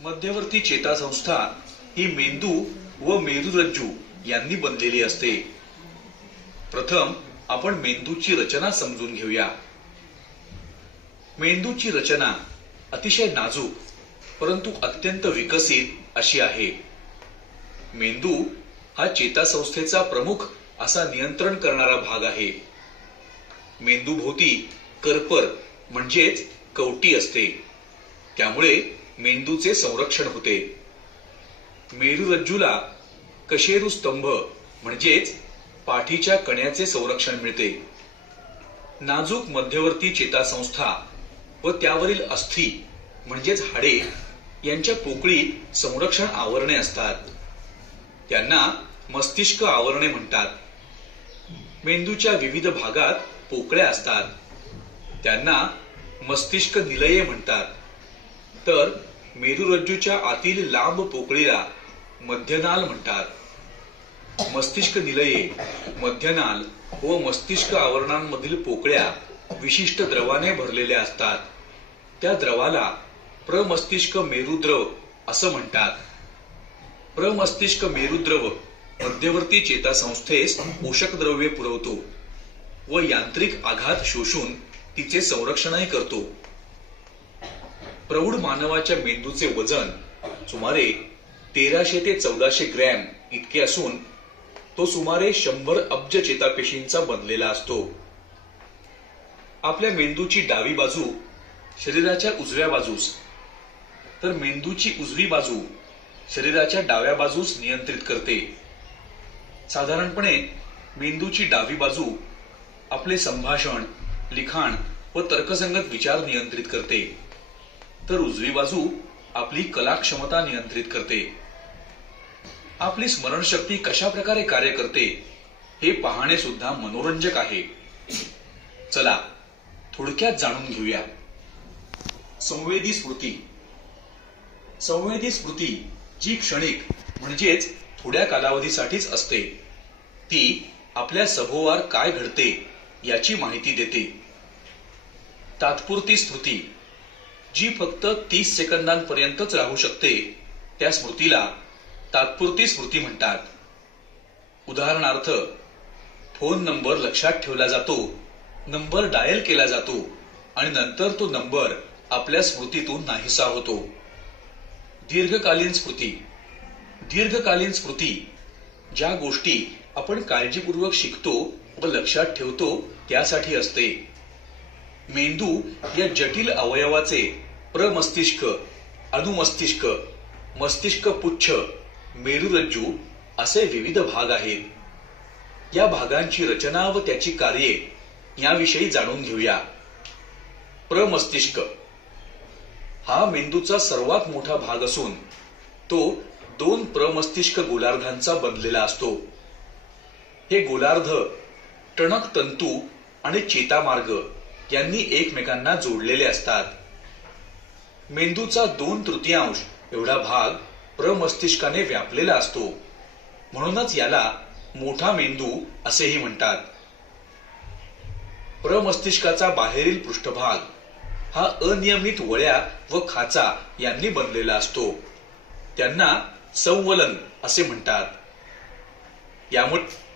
मध्यवर्ती चेतासंस्था ही मेंदू व मेरुरज्जू यांनी बनलेली असते. प्रथम आपण मेंदूची रचना समजून घेऊया. मेंदूची रचना अतिशय नाजूक परंतु अत्यंत विकसित अशी आहे. मेंदू हा चेतासंस्थेचा प्रमुख असा नियंत्रण करणारा भाग आहे. मेंदूभोवती करपर म्हणजेच कवटी असते. त्यामुळे मेंदूचे संरक्षण होते. मेरुरज्जूला कशेरू स्तंभ म्हणजेच पाठीच्या कण्याचे संरक्षण मिळते. नाजूक मध्यवर्ती चेतासंस्था व त्यावरील अस्थी म्हणजेच हाडे यांच्या पोकळीत संरक्षण आवरणे असतात. त्यांना मस्तिष्क आवरणे म्हणतात. मेंदूच्या विविध भागात पोकळ्या असतात. त्यांना मस्तिष्क निलये म्हणतात. तर मेरुरज्जूच्या आतील लांब पोकळीला मध्यनाल म्हणतात. मस्तिष्क निलये मध्यनाल व मस्तिष्क आवरणांमधील पोकळ्या विशिष्ट द्रवाने भरलेल्या असतात. त्या द्रवाला प्रमस्तिष्क मेरुद्रव असं म्हणतात. प्रमस्तिष्क मेरुद्रव मध्यवर्ती चेतासंस्थेस पोषक द्रव्ये पुरवतो व यांत्रिक आघात शोषून तिचे संरक्षणही करतो. प्रौढ मानवाच्या मेंदूचे वजन सुमारे तेराशे ते चौदाशे ग्रॅम इतके असून तो सुमारे शंभर अब्ज चेतापेशींचा बनलेला असतो. आपल्या मेंदूची डावी बाजू शरीराच्या उजव्या बाजूस तर मेंदूची उजवी बाजू शरीराच्या डाव्या बाजूस नियंत्रित करते. साधारणपणे मेंदूची डावी बाजू आपले संभाषण लिखाण व तर्कसंगत विचार नियंत्रित करते. तर उजवी बाजू आपली कला क्षमता नियंत्रित करते. आपली स्मरणशक्ती कशा प्रकारे कार्य करते हे पाहणे सुद्धा मनोरंजक आहे. चला थोडक्यात जाणून घेऊया. संवेदी स्मृती. संवेदी स्मृती जी क्षणिक म्हणजेच थोड्या कालावधीसाठीच असते. ती आपल्या सभोवार काय घडते याची माहिती देते. तात्पुरती स्मृती. जी फक्त तीस सेकंदांपर्यंतच राहू शकते त्या स्मृतीला तात्पुरती स्मृती म्हणतात. उदाहरणार्थ फोन नंबर लक्षात ठेवला जातो नंबर डायल केला जातो आणि नंतर तो नंबर आपल्या स्मृतीतून नाहीसा होतो. दीर्घकालीन स्मृती. दीर्घकालीन स्मृती ज्या गोष्टी आपण काळजीपूर्वक शिकतो व लक्षात ठेवतो त्यासाठी असते. मेंदू या जटिल अवयवाचे प्रमस्तिष्क अनुमस्तिष्क मस्तिष्क पुच्छ मेरुरज्जू असे विविध भाग आहेत. या भागांची रचना व त्याची कार्ये याविषयी जाणून घेऊया. प्रमस्तिष्क. हा मेंदूचा सर्वात मोठा भाग असून तो दोन प्रमस्तिष्क गोलार्धांचा बनलेला असतो. हे गोलार्ध टणक तंतू आणि चेतामार्ग यांनी एकमेकांना जोडलेले असतात. मेंदूचा दोन तृतीयांश एवढा भाग प्रमस्तिष्काने व्यापलेला असतो. म्हणूनच याला मोठा मेंदू असेही म्हणतात. प्रमस्तिष्काचा बाहेरील पृष्ठभाग हा अनियमित वळ्या व खाचा यांनी बनलेला असतो. त्यांना संवलन असे म्हणतात. यामुळे